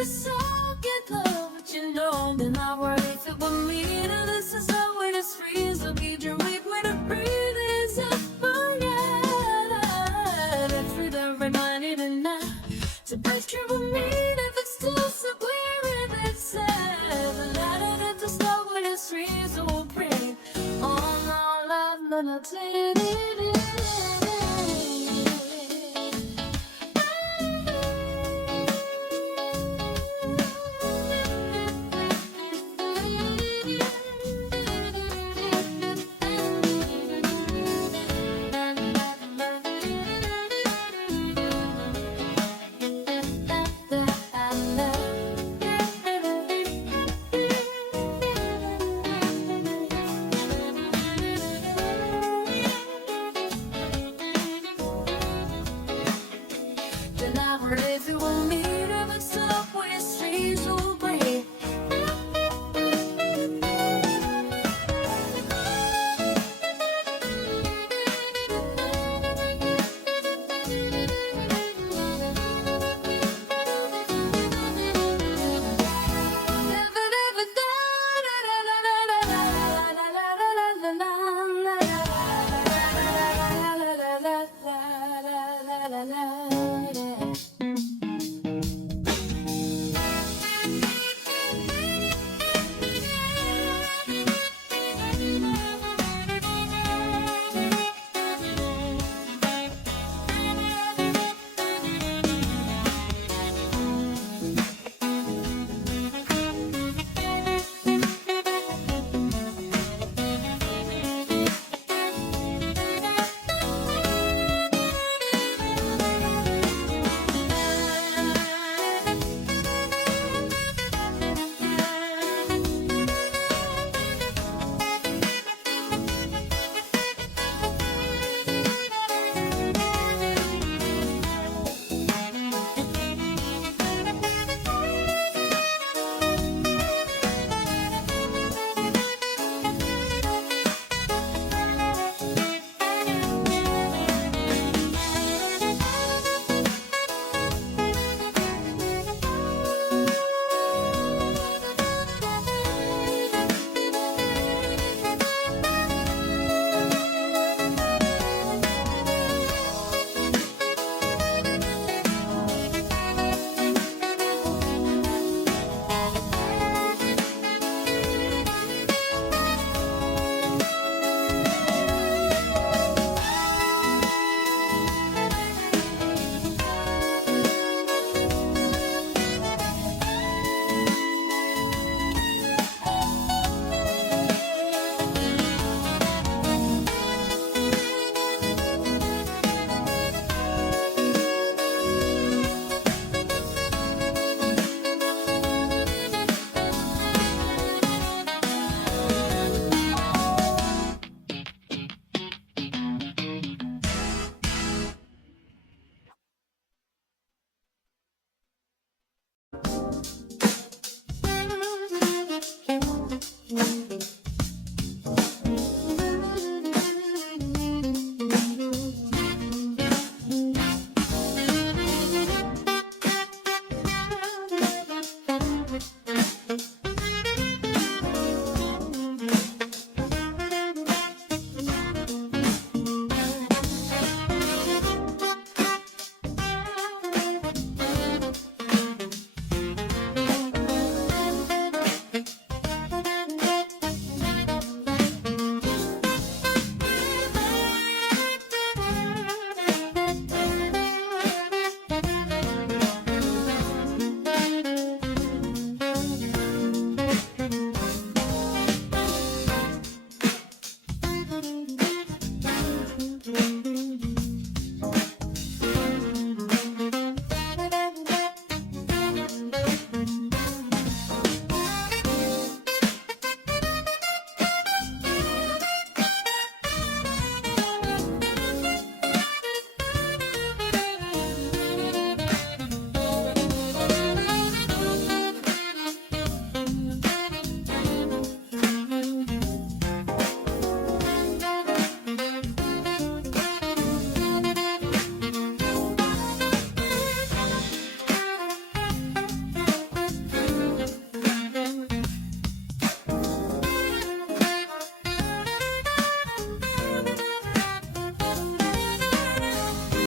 to suck at love, but you know they're not worth it with me. And this is the way to freeze. I'll be your weak way to breathe. Is it my head? It's free the reminded and now to break through with me. If it's still so clear, if it's sad, let it hit the slow way to freeze. It will break all our love, but I'll take it.